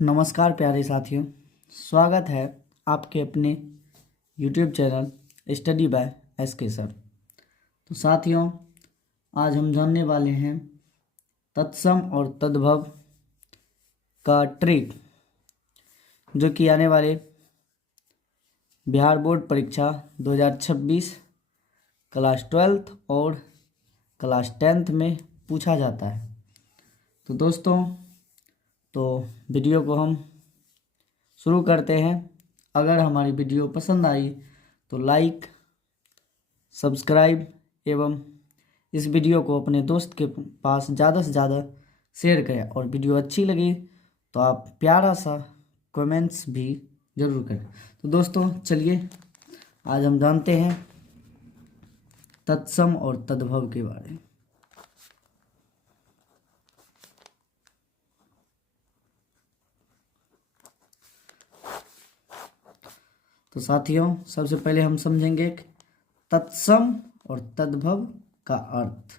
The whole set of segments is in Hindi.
नमस्कार प्यारे साथियों, स्वागत है आपके अपने YouTube channel study bye SK sir. तो साथियों, आज हम जानने वाले हैं तत्सम और तद्भव का ट्रिक, जो कि आने वाले बिहार बोर्ड परीक्षा 2026 क्लास 12th और क्लास 10th में पूछा जाता है। तो दोस्तों, वीडियो को हम शुरू करते हैं। अगर हमारी वीडियो पसंद आई तो लाइक, सब्सक्राइब एवं इस वीडियो को अपने दोस्त के पास ज़्यादा से ज़्यादा शेयर करें, और वीडियो अच्छी लगी तो आप प्यारा सा कमेंट्स भी ज़रूर करें। तो दोस्तों चलिए, आज हम जानते हैं तत्सम और तद्भव के बारे में। तो साथियों, सबसे पहले हम समझेंगे तत्सम और तद्भव का अर्थ।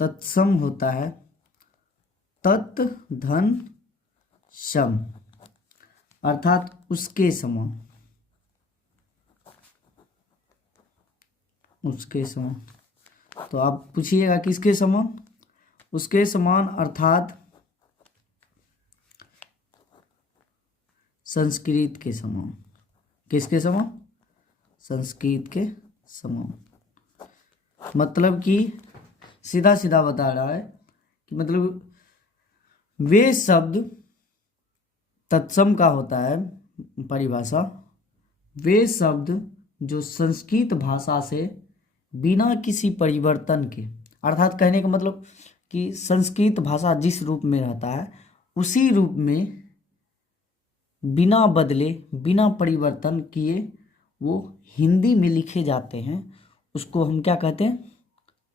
तत्सम होता है तत् धन सम, अर्थात उसके समान। उसके समान तो आप पूछिएगा किसके समान? उसके समान अर्थात संस्कृत के समान। किसके समान? संस्कृत के समान। मतलब कि सीधा सीधा बता रहा है कि मतलब वे शब्द, तत्सम का होता है परिभाषा, वे शब्द जो संस्कृत भाषा से बिना किसी परिवर्तन के, अर्थात कहने का मतलब कि संस्कृत भाषा जिस रूप में रहता है उसी रूप में बिना बदले, बिना परिवर्तन किए वो हिंदी में लिखे जाते हैं, उसको हम क्या कहते हैं?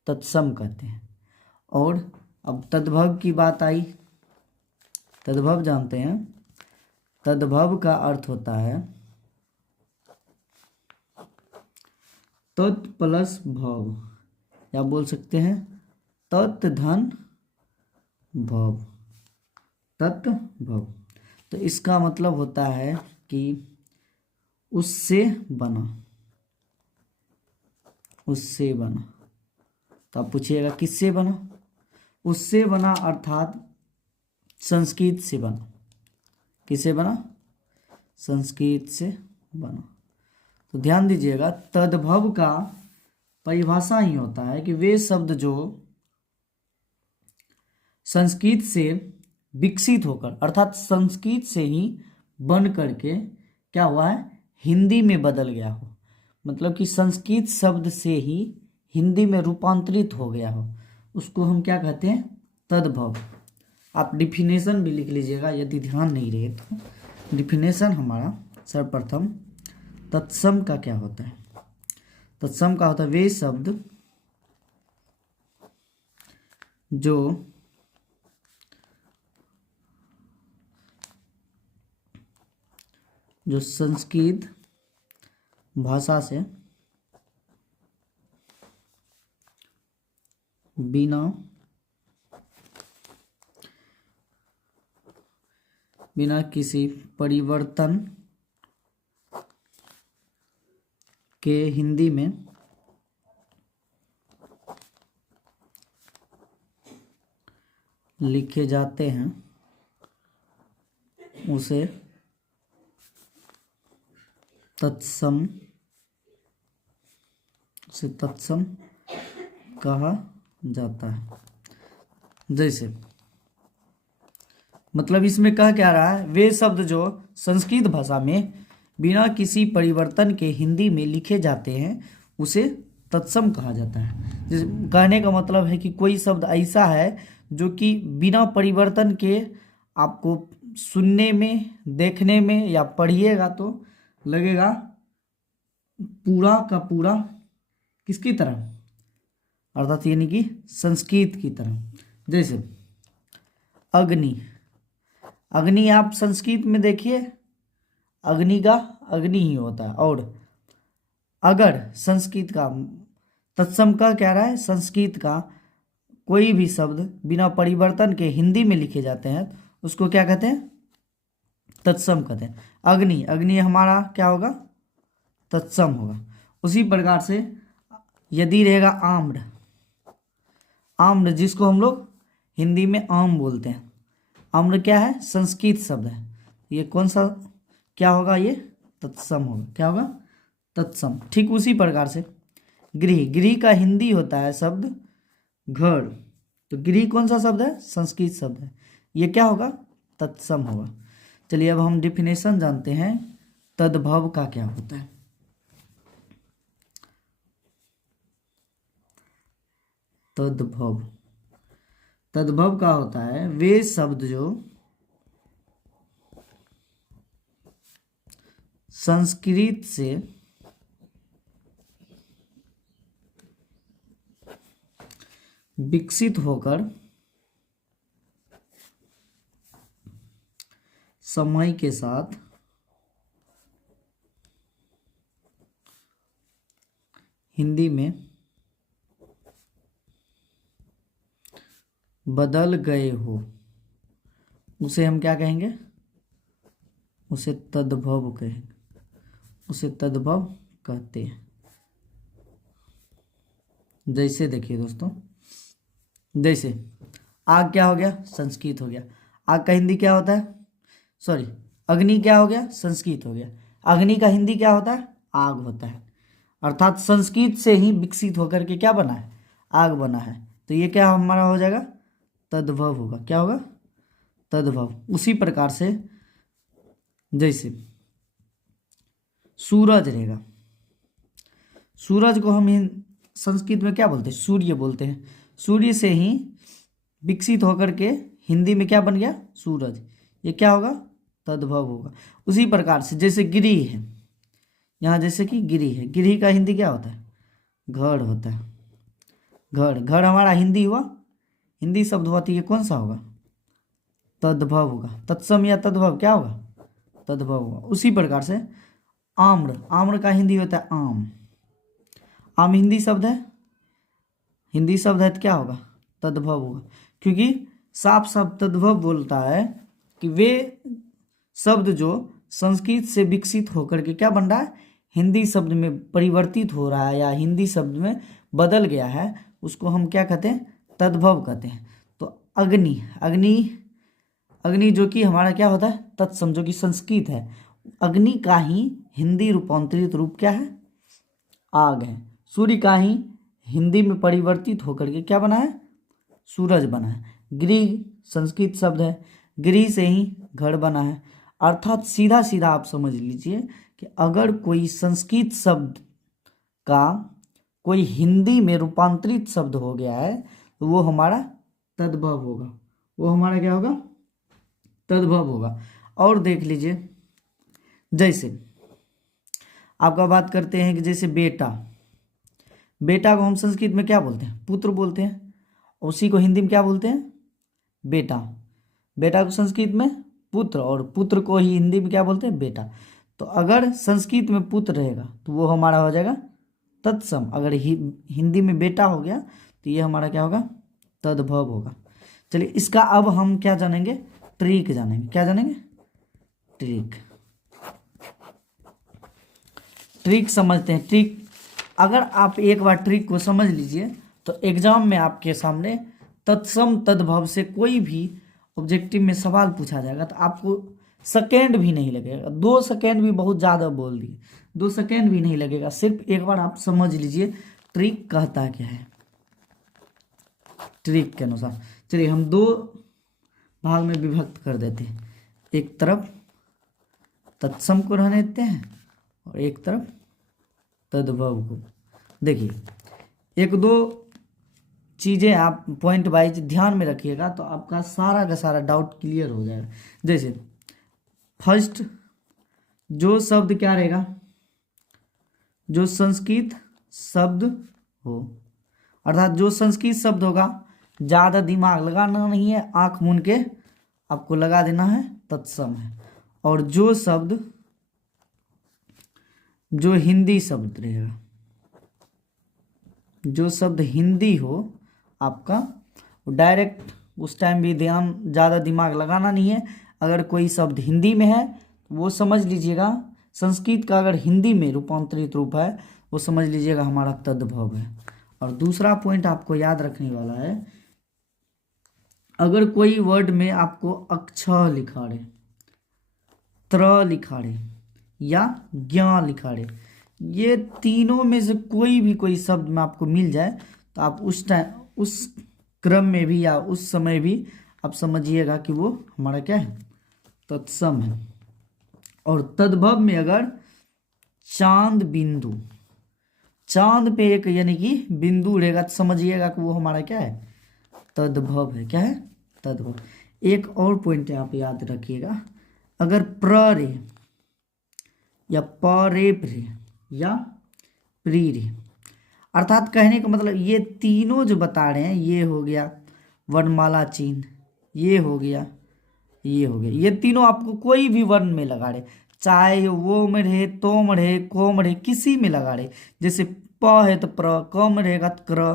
तत्सम कहते हैं। और अब तद्भव की बात आई। तद्भव जानते हैं। तद्भव का अर्थ होता है तत् प्लस भव, या बोल सकते हैं तत् धन भव। तत् भव तो इसका मतलब होता है कि उससे बना। उससे बना तो आप पूछिएगा किससे बना? उससे बना अर्थात संस्कृत से बना। किससे बना? संस्कृत से बना। तो ध्यान दीजिएगा, तद्भव का परिभाषा ही होता है कि वे शब्द जो संस्कृत से विकसित होकर, अर्थात संस्कृत से ही बन करके क्या हुआ है? हिंदी में बदल गया हो। मतलब कि संस्कृत शब्द से ही हिंदी में रूपांतरित हो गया हो, उसको हम क्या कहते हैं? तद्भव। आप डिफिनेशन भी लिख लीजिएगा यदि ध्यान नहीं रहे तो। डिफिनेशन हमारा सर्वप्रथम तत्सम का क्या होता है? तत्सम का होता है वे शब्द जो संस्कृत भाषा से बिना किसी परिवर्तन के हिंदी में लिखे जाते हैं, उसे तत्सम कहा जाता है। जैसे मतलब इसमें कहा क्या रहा है? वे शब्द जो संस्कृत भाषा में बिना किसी परिवर्तन के हिंदी में लिखे जाते हैं उसे तत्सम कहा जाता है। जिस कहने का मतलब है कि कोई शब्द ऐसा है जो कि बिना परिवर्तन के आपको सुनने में, देखने में या पढ़िएगा तो लगेगा पूरा का पूरा किसकी तरह? अर्थात यानी कि संस्कृत की तरह। जैसे अग्नि। अग्नि आप संस्कृत में देखिए, अग्नि का अग्नि ही होता है। और अगर संस्कृत का तत्सम का क्या रहा है? संस्कृत का कोई भी शब्द बिना परिवर्तन के हिंदी में लिखे जाते हैं उसको क्या कहते हैं? तत्सम कहते हैं। अग्नि, अग्नि हमारा क्या होगा? तत्सम होगा। उसी प्रकार से यदि रहेगा आम्र, आम्र जिसको हम लोग हिंदी में आम बोलते हैं, आम्र क्या है? संस्कृत शब्द है। ये कौन सा क्या होगा? ये तत्सम होगा। क्या होगा? तत्सम। ठीक उसी प्रकार से गृह, गृह का हिंदी होता है शब्द घर, तो गृह कौन सा शब्द है? संस्कृत शब्द है। ये क्या होगा? तत्सम होगा। चलिए अब हम डिफिनेशन जानते हैं तद्भव का क्या होता है। तद्भव, तद्भव का होता है वे शब्द जो संस्कृत से विकसित होकर समय के साथ हिंदी में बदल गए हो, उसे हम क्या कहेंगे? उसे तद्भव कहेंगे, उसे तद्भव कहते हैं। जैसे देखिए दोस्तों, जैसे आग क्या हो गया? संस्कृत हो गया। आग का हिंदी क्या होता है? सॉरी, अग्नि क्या हो गया? संस्कृत हो गया। अग्नि का हिंदी क्या होता है? आग होता है। अर्थात संस्कृत से ही विकसित होकर के क्या बना है? आग बना है। तो ये क्या हमारा हो जाएगा? तद्भव होगा। क्या होगा? तद्भव। उसी प्रकार से जैसे सूरज रहेगा, सूरज को हम संस्कृत में क्या बोलते हैं? सूर्य बोलते हैं। सूर्य से ही विकसित होकर के हिंदी में क्या बन गया? सूरज। ये क्या होगा? तद्भव होगा। उसी प्रकार से जैसे गिरी है, यहाँ जैसे कि गिरी है, गिरी का हिंदी क्या होता है? घर होता है। घर, घर हमारा हिंदी हुआ, हिंदी शब्द हुआ, तो ये कौन सा होगा? तद्भव होगा। तत्सम या तद्भव क्या होगा? तद्भव होगा। उसी प्रकार से आम्र, आम्र का हिंदी होता है आम, आम हिंदी शब्द है, हिंदी शब्द है तो क्या होगा? तद्भव होगा। क्योंकि साफ साफ तद्भव बोलता है कि वे शब्द जो संस्कृत से विकसित होकर के क्या बन रहा है? हिंदी शब्द में परिवर्तित हो रहा है या हिंदी शब्द में बदल गया है, उसको हम क्या कहते हैं? तद्भव कहते हैं। तो अग्नि, अग्नि, अग्नि जो कि हमारा क्या होता है? तत्सम, जो कि संस्कृत है। अग्नि का ही हिंदी रूपांतरित रूप क्या है? आग है। सूर्य का ही हिंदी में परिवर्तित होकर के क्या बना है? सूरज बना है। गृह संस्कृत शब्द है, गृह से ही घर बना है। अर्थात सीधा सीधा आप समझ लीजिए कि अगर कोई संस्कृत शब्द का कोई हिंदी में रूपांतरित शब्द हो गया है तो वो हमारा तद्भव होगा। वो हमारा क्या होगा? तद्भव होगा। और देख लीजिए, जैसे आपका बात करते हैं कि जैसे बेटा, बेटा को हम संस्कृत में क्या बोलते हैं? पुत्र बोलते हैं। उसी को हिंदी में क्या बोलते हैं? बेटा। बेटा को संस्कृत में पुत्र, और पुत्र को ही हिंदी में क्या बोलते हैं? बेटा। तो अगर संस्कृत में पुत्र रहेगा तो वो हमारा हो जाएगा तत्सम। अगर हिंदी में बेटा हो गया तो ये हमारा क्या होगा? तद्भव होगा। चलिए इसका अब हम क्या जानेंगे? ट्रिक जानेंगे। क्या जानेंगे? ट्रिक। ट्रिक समझते हैं। ट्रिक, अगर आप एक बार ट्रिक को समझ लीजिए तो एग्जाम में आपके सामने तत्सम तद्भव से कोई भी ऑब्जेक्टिव में सवाल पूछा जाएगा तो आपको सेकेंड भी नहीं लगेगा। 2 सेकेंड भी बहुत ज़्यादा बोल दिए, 2 सेकेंड भी नहीं लगेगा। सिर्फ एक बार आप समझ लीजिए ट्रिक कहता क्या है। ट्रिक के अनुसार चलिए हम 2 भाग में विभक्त कर देते हैं। एक तरफ तत्सम को रहने देते हैं और एक तरफ तद्भव को। देखिए 1-2 चीज़ें आप पॉइंट वाइज ध्यान में रखिएगा तो आपका सारा का सारा डाउट क्लियर हो जाएगा। जैसे फर्स्ट, जो शब्द क्या रहेगा? जो संस्कृत शब्द हो, अर्थात जो संस्कृत शब्द होगा, ज़्यादा दिमाग लगाना नहीं है, आंख मूंद के आपको लगा देना है तत्सम है। और जो शब्द जो हिंदी शब्द रहेगा, जो शब्द हिंदी हो आपका, डायरेक्ट उस टाइम भी ज़्यादा दिमाग लगाना नहीं है। अगर कोई शब्द हिंदी में है तो वो समझ लीजिएगा, संस्कृत का अगर हिंदी में रूपांतरित रूप है वो समझ लीजिएगा हमारा तद्भव है। और दूसरा पॉइंट आपको याद रखने वाला है, अगर कोई वर्ड में आपको अक्ष लिखा रहे, त्र लिखा रहे या ज्ञ लिखा रहे, ये तीनों में से कोई भी कोई शब्द में आपको मिल जाए तो आप उस टाइम उस क्रम में भी या उस समय भी आप समझिएगा कि वो हमारा क्या है, तत्सम है। और तद्भव में अगर चांद बिंदु, चांद पे एक यानी कि बिंदु रहेगा तो समझिएगा कि वो हमारा क्या है, तद्भव है। क्या है, तद्भव। एक और पॉइंट आप याद रखिएगा, अगर प्र रे या परेप रे या प्री रे, अर्थात कहने का मतलब ये तीनों जो बता रहे हैं, ये हो गया वर्णमाला चिन्ह, ये हो गया, ये हो गया, ये तीनों आपको कोई भी वर्ण में लगा रहे, चाहे वो में रहे, तो में रहे, को में रहे, किसी में लगा रहे। जैसे प है तो प्र, क में रहेगा तो क्र,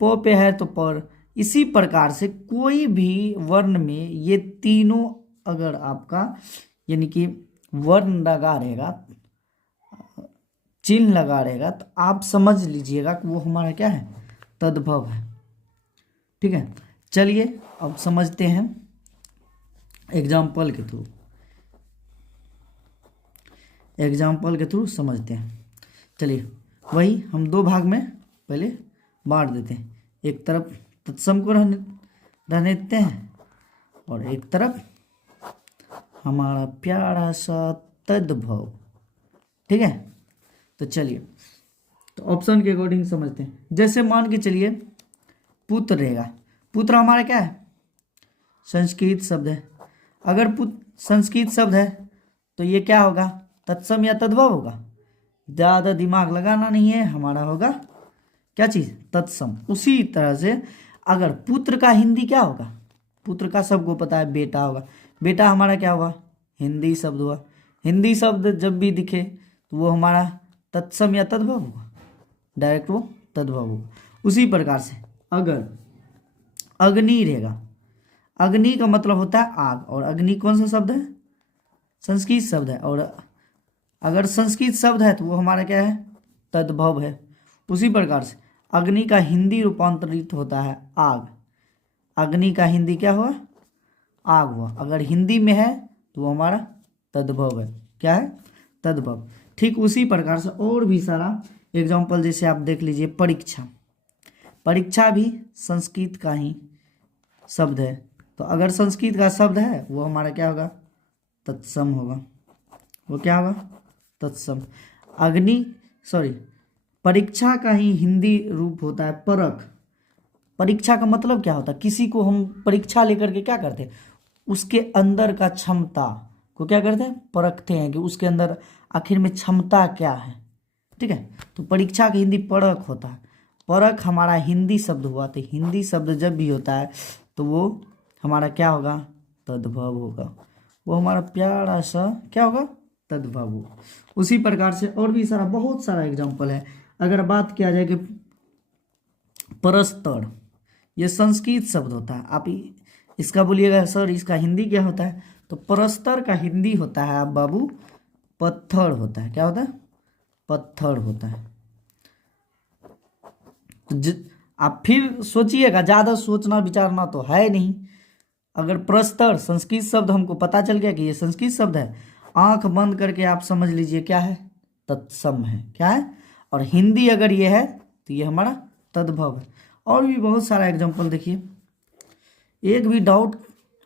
प पे है तो पर। इसी प्रकार से कोई भी वर्ण में ये तीनों अगर आपका यानी कि वर्ण लगा रहेगा, चिन्ह लगा रहेगा, तो आप समझ लीजिएगा कि वो हमारा क्या है, तद्भव है। ठीक है, चलिए अब समझते हैं एग्जाम्पल के थ्रू, एग्जाम्पल के थ्रू समझते हैं। चलिए वही हम दो भाग में पहले बांट देते हैं, एक तरफ तत्सम को रहने देते हैं और एक तरफ हमारा प्यारा सा तद्भव। ठीक है, तो चलिए तो ऑप्शन के अकॉर्डिंग समझते हैं। जैसे मान के चलिए पुत्र रहेगा, पुत्र हमारा क्या है, संस्कृत शब्द है। अगर संस्कृत शब्द है तो ये क्या होगा, तत्सम या तद्भव होगा। ज़्यादा दिमाग लगाना नहीं है, हमारा होगा क्या चीज़, तत्सम। उसी तरह से अगर पुत्र का हिंदी क्या होगा, पुत्र का सबको पता है बेटा होगा, बेटा हमारा क्या हुआ, हिंदी शब्द हुआ। हिंदी शब्द जब भी दिखे तो वो हमारा तत्सम या तद्भव होगा, डायरेक्ट वो तद्भव होगा। उसी प्रकार से अगर अग्नि रहेगा, अग्नि का मतलब होता है आग, और अग्नि कौन सा शब्द है, संस्कृत शब्द है, और अगर संस्कृत शब्द है तो वो हमारा क्या है, तद्भव है। उसी प्रकार से अग्नि का हिंदी रूपांतरित होता है आग, अग्नि का हिंदी क्या हुआ, आग हुआ। अगर हिंदी में है तो वो हमारा तद्भव है। क्या है, तद्भव। ठीक उसी प्रकार से और भी सारा एग्जाम्पल, जैसे आप देख लीजिए परीक्षा, परीक्षा भी संस्कृत का ही शब्द है, तो अगर संस्कृत का शब्द है वो हमारा क्या होगा, तत्सम होगा। वो क्या होगा, तत्सम। परीक्षा का ही हिंदी रूप होता है परख। परीक्षा का मतलब क्या होता है, किसी को हम परीक्षा लेकर के क्या करते हैं, उसके अंदर का क्षमता को क्या करते हैं, परखते हैं कि उसके अंदर आखिर में क्षमता क्या है। ठीक है, तो परीक्षा की हिंदी परख होता है। परख हमारा हिंदी शब्द हुआ, तो हिंदी शब्द जब भी होता है तो वो हमारा क्या होगा, तद्भव होगा। वो हमारा प्यारा सा क्या होगा, तद्भव होगा। उसी प्रकार से और भी सारा बहुत सारा एग्जाम्पल है। अगर बात किया जाए कि परस्तर, ये संस्कृत शब्द होता है, आप इसका बोलिएगा सर इसका हिंदी क्या होता है, तो परस्तर का हिंदी होता है आप बाबू पत्थर होता है। क्या होता है, पत्थर होता है। आप फिर सोचिएगा, ज़्यादा सोचना विचारना तो है नहीं। अगर प्रस्तर संस्कृत शब्द हमको पता चल गया कि ये संस्कृत शब्द है, आंख बंद करके आप समझ लीजिए क्या है, तत्सम है। क्या है, और हिंदी अगर ये है तो ये हमारा तद्भव है। और भी बहुत सारा एग्जाम्पल देखिए, एक भी डाउट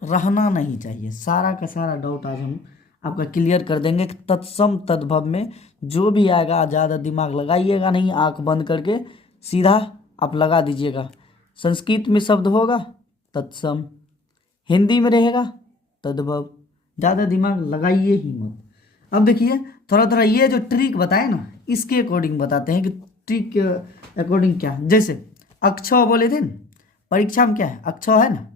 रहना नहीं चाहिए, सारा का सारा डाउट आज हम आपका क्लियर कर देंगे कि तत्सम तद्भव में जो भी आएगा ज़्यादा दिमाग लगाइएगा नहीं, आंख बंद करके सीधा आप लगा दीजिएगा। संस्कृत में शब्द होगा तत्सम, हिंदी में रहेगा तद्भव, ज़्यादा दिमाग लगाइए ही मत। अब देखिए थोड़ा थोड़ा ये जो ट्रिक बताए ना, इसके अकॉर्डिंग बताते हैं कि ट्रिक के अकॉर्डिंग क्या। जैसे अक्ष बोले थे ना, परीक्षा में क्या है, अक्ष है ना,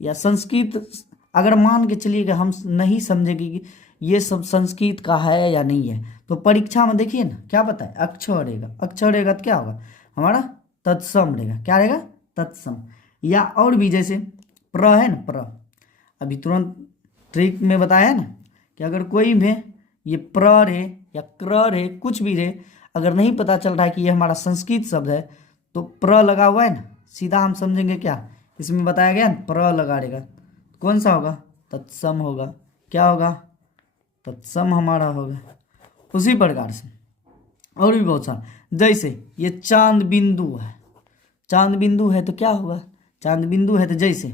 या संस्कृत अगर मान के चलिए कि हम नहीं समझेंगे कि ये सब संस्कृत का है या नहीं है, तो परीक्षा में देखिए ना क्या बताए, अक्षर रहेगा, अक्षर रहेगा तो क्या होगा, हमारा तत्सम रहेगा। क्या रहेगा, तत्सम। या और भी जैसे प्र है ना, प्र अभी तुरंत ट्रिक में बताया है ना कि अगर कोई भी ये प्र रहे या क्र रहे कुछ भी रहे, अगर नहीं पता चल रहा है कि ये हमारा संस्कृत शब्द है तो प्र लगा हुआ है ना, सीधा हम समझेंगे क्या, इसमें बताया गया ना प्र लगा रहेगा, कौन सा होगा, तत्सम होगा। क्या होगा, तत्सम हमारा होगा। उसी प्रकार से और भी बहुत सारा, जैसे ये चांद बिंदु है, चांद बिंदु है तो क्या होगा, चांद बिंदु है तो जैसे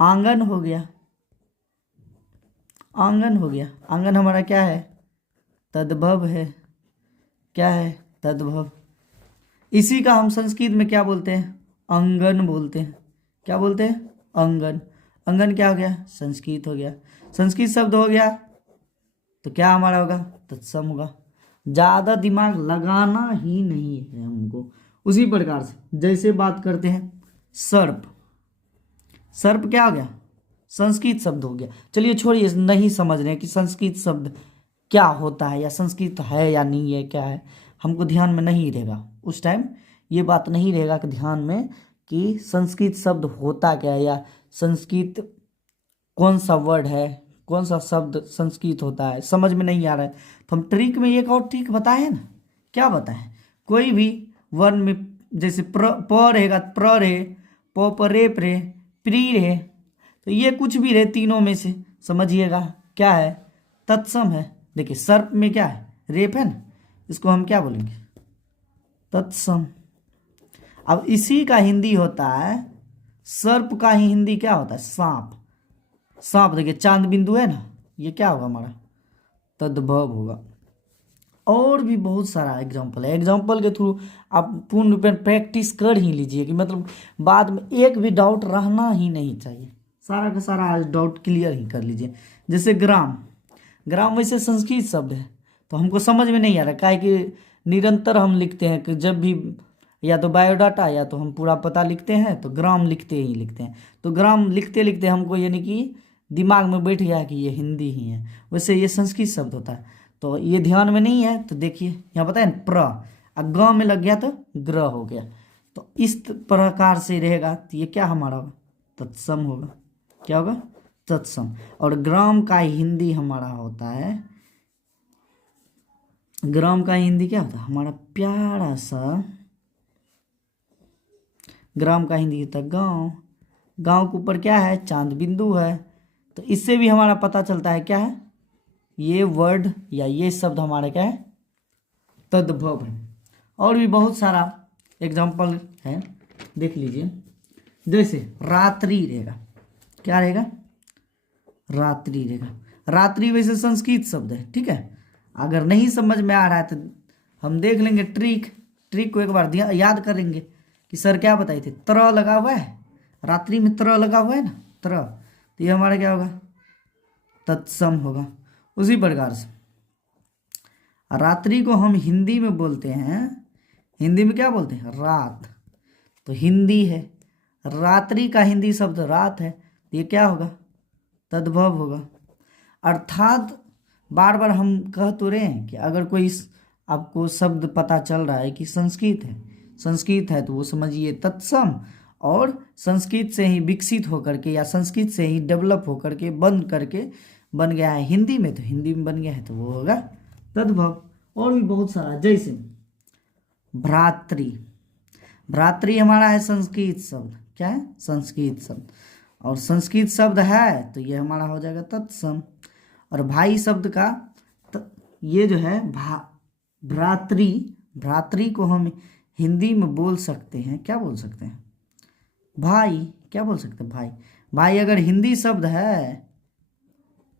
आंगन हो गया, आंगन हो गया, आंगन हमारा क्या है, तद्भव है। क्या है, तद्भव। इसी का हम संस्कृत में क्या बोलते हैं, अंगन बोलते हैं। क्या बोलते हैं, अंगन। अंगन क्या हो गया, संस्कृत हो गया। संस्कृत शब्द हो गया तो क्या हमारा होगा, तत्सम होगा। ज़्यादा दिमाग लगाना ही नहीं है हमको। उसी प्रकार से जैसे बात करते हैं सर्प, सर्प क्या हो गया, संस्कृत शब्द हो गया। चलिए छोड़िए, नहीं समझ रहे हैं कि संस्कृत शब्द क्या होता है या संस्कृत है या नहीं है, क्या है, हमको ध्यान में नहीं रहेगा उस टाइम, ये बात नहीं रहेगा कि ध्यान में कि संस्कृत शब्द होता क्या है या संस्कृत कौन सा वर्ड है, कौन सा शब्द संस्कृत होता है, समझ में नहीं आ रहा है। तो हम ट्रिक में एक और ट्रिक बताए ना, क्या बताए, कोई भी वर्ण में जैसे प रहेगा, प्र रहे, प पर रेप रहे, प्री रहे, तो ये कुछ भी रहे तीनों में से समझिएगा क्या है, तत्सम है। देखिए सर्प में क्या है, रेप है ना, इसको हम क्या बोलेंगे, तत्सम। अब इसी का हिंदी होता है, सर्प का ही हिंदी क्या होता है, सांप। सांप देखिए चांद बिंदु है ना, ये क्या होगा हमारा, तद्भव होगा। और भी बहुत सारा एग्जाम्पल है, एग्जाम्पल के थ्रू आप पूर्ण रूप में प्रैक्टिस कर ही लीजिए कि मतलब बाद में एक भी डाउट रहना ही नहीं चाहिए, सारा का सारा आज डाउट क्लियर ही कर लीजिए। जैसे ग्राम, ग्राम वैसे संस्कृत शब्द है तो हमको समझ में नहीं आ रहा, काहे कि निरंतर हम लिखते हैं कि जब भी या तो बायोडाटा या तो हम पूरा पता लिखते हैं तो ग्राम लिखते ही लिखते हैं, तो ग्राम लिखते लिखते हमको यानी कि दिमाग में बैठ गया कि ये हिंदी ही है, वैसे ये संस्कृत शब्द होता है तो ये ध्यान में नहीं है। तो देखिए यहाँ पता है प्र, ग में लग गया तो ग्र हो गया, तो इस प्रकार से रहेगा तो ये क्या हमारा होगा, तत्सम होगा। क्या होगा, तत्सम। और ग्राम का हिंदी हमारा होता है, ग्राम का हिंदी क्या होता है, हमारा प्यारा सा, ग्राम का हिंदी होता है गांव। गांव के ऊपर क्या है, चांद बिंदु है, तो इससे भी हमारा पता चलता है क्या है, ये वर्ड या ये शब्द हमारा क्या है, तद्भव है। और भी बहुत सारा एग्जाम्पल है, देख लीजिए। जैसे रात्रि रहेगा, क्या रहेगा, रात्रि रहेगा। रात्रि वैसे संस्कृत शब्द है, ठीक है। अगर नहीं समझ में आ रहा है तो हम देख लेंगे ट्रिक, ट्रिक को एक बार याद करेंगे कि सर क्या बताए थे, त्र लगा हुआ है, रात्रि में त्र लगा हुआ है ना, त्र, तो ये हमारा क्या होगा, तत्सम होगा। उसी प्रकार से रात्रि को हम हिंदी में बोलते हैं, हिंदी में क्या बोलते हैं, रात, तो हिंदी है, रात्रि का हिंदी शब्द रात है, तो ये क्या होगा, तद्भव होगा। अर्थात बार बार हम कह तो रहे हैं कि अगर कोई आपको शब्द पता चल रहा है कि संस्कृत है, संस्कृत है तो वो समझिए तत्सम, और संस्कृत से ही विकसित होकर के या संस्कृत से ही डेवलप होकर के बन गया है हिंदी में, तो हिंदी में बन गया है तो वो होगा तद्भव। और भी बहुत सारा, जैसे भ्रातृ, भ्रातृ हमारा है संस्कृत शब्द, क्या है, संस्कृत शब्द, और संस्कृत शब्द है तो ये हमारा हो जाएगा तत्सम। और भाई शब्द का ये जो है भ्रातृ, भ्रातृ को हम हिंदी में बोल सकते हैं, क्या बोल सकते हैं, भाई, क्या बोल सकते हैं, भाई। भाई अगर हिंदी शब्द है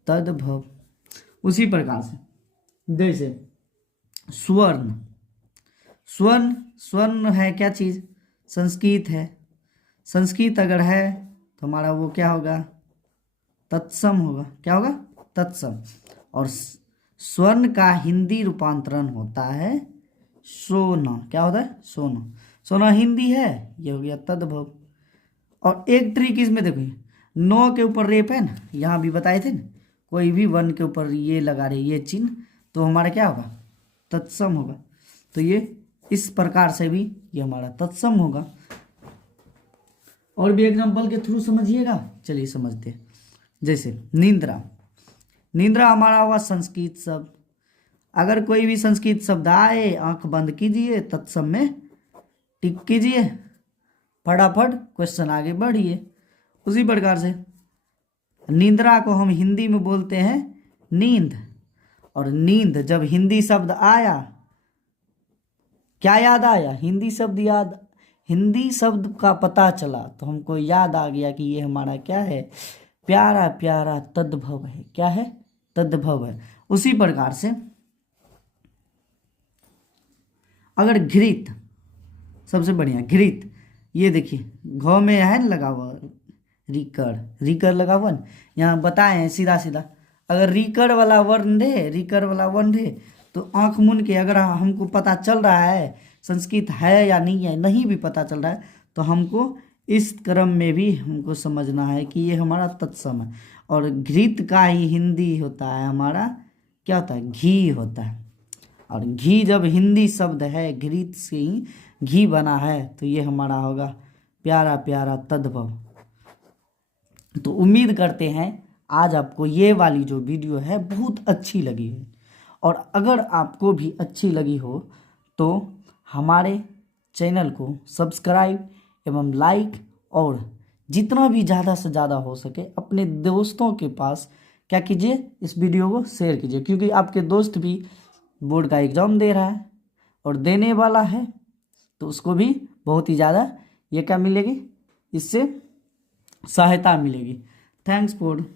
तद्भव। उसी प्रकार से जैसे स्वर्ण, स्वर्ण, स्वर्ण है क्या चीज, संस्कृत है, संस्कृत अगर है तो हमारा वो क्या होगा, तत्सम होगा। क्या होगा, तत्सम। और स्वर्ण का हिंदी रूपांतरण होता है सोना, क्या होता है, सोना, सोना हिंदी है, ये हो गया तद्भव। और एक ट्रिक इसमें देखो, नो के ऊपर रेप है ना, यहाँ भी बताए थे ना, कोई भी वर्ण के ऊपर ये लगा रहे ये चिन्ह तो हमारा क्या होगा, तत्सम होगा। तो ये इस प्रकार से भी ये हमारा तत्सम होगा। और भी एग्जांपल के थ्रू समझिएगा। चलिए समझते हैं। जैसे निंद्रा, निंद्रा हमारा हुआ संस्कृत शब्द। अगर कोई भी संस्कृत शब्द आए, आंख बंद कीजिए, तत्सम में टिक कीजिए, फटाफट क्वेश्चन आगे बढ़िए। उसी प्रकार से निंद्रा को हम हिंदी में बोलते हैं नींद। और नींद जब हिंदी शब्द आया, क्या याद आया? हिंदी शब्द याद, हिंदी शब्द का पता चला तो हमको याद आ गया कि ये हमारा क्या है, प्यारा प्यारा तद्भव है। क्या है? तद्भव है। उसी प्रकार से अगर घृत, सबसे बढ़िया घृत, ये देखिए घ में है लगा हुआ रिकर, रिकर लगा हुआ ना, यहाँ बताए हैं सीधा सीधा। अगर रिकर वाला वर्ण रहे, रिकर वाला वर्ण रहे तो आंख मूंद के अगर हमको पता चल रहा है संस्कृत है या नहीं है, नहीं भी पता चल रहा है, तो हमको इस क्रम में भी हमको समझना है कि ये हमारा तत्सम है। और घृत का ही हिंदी होता है हमारा, क्या होता है? घी होता है। और घी जब हिंदी शब्द है, घृत से ही घी बना है, तो ये हमारा होगा प्यारा प्यारा तद्भव। तो उम्मीद करते हैं आज आपको ये वाली जो वीडियो है बहुत अच्छी लगी है। और अगर आपको भी अच्छी लगी हो तो हमारे चैनल को सब्सक्राइब एवं लाइक, और जितना भी ज़्यादा से ज़्यादा हो सके अपने दोस्तों के पास क्या कीजिए, इस वीडियो को शेयर कीजिए। क्योंकि आपके दोस्त भी बोर्ड का एग्ज़ाम दे रहा है और देने वाला है, तो उसको भी बहुत ही ज़्यादा ये क्या मिलेगी, इससे सहायता मिलेगी। Thanks for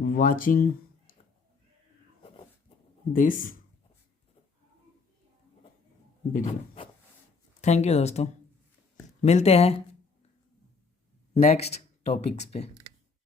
watching this video. Thank you दोस्तों, मिलते हैं नेक्स्ट टॉपिक्स पे।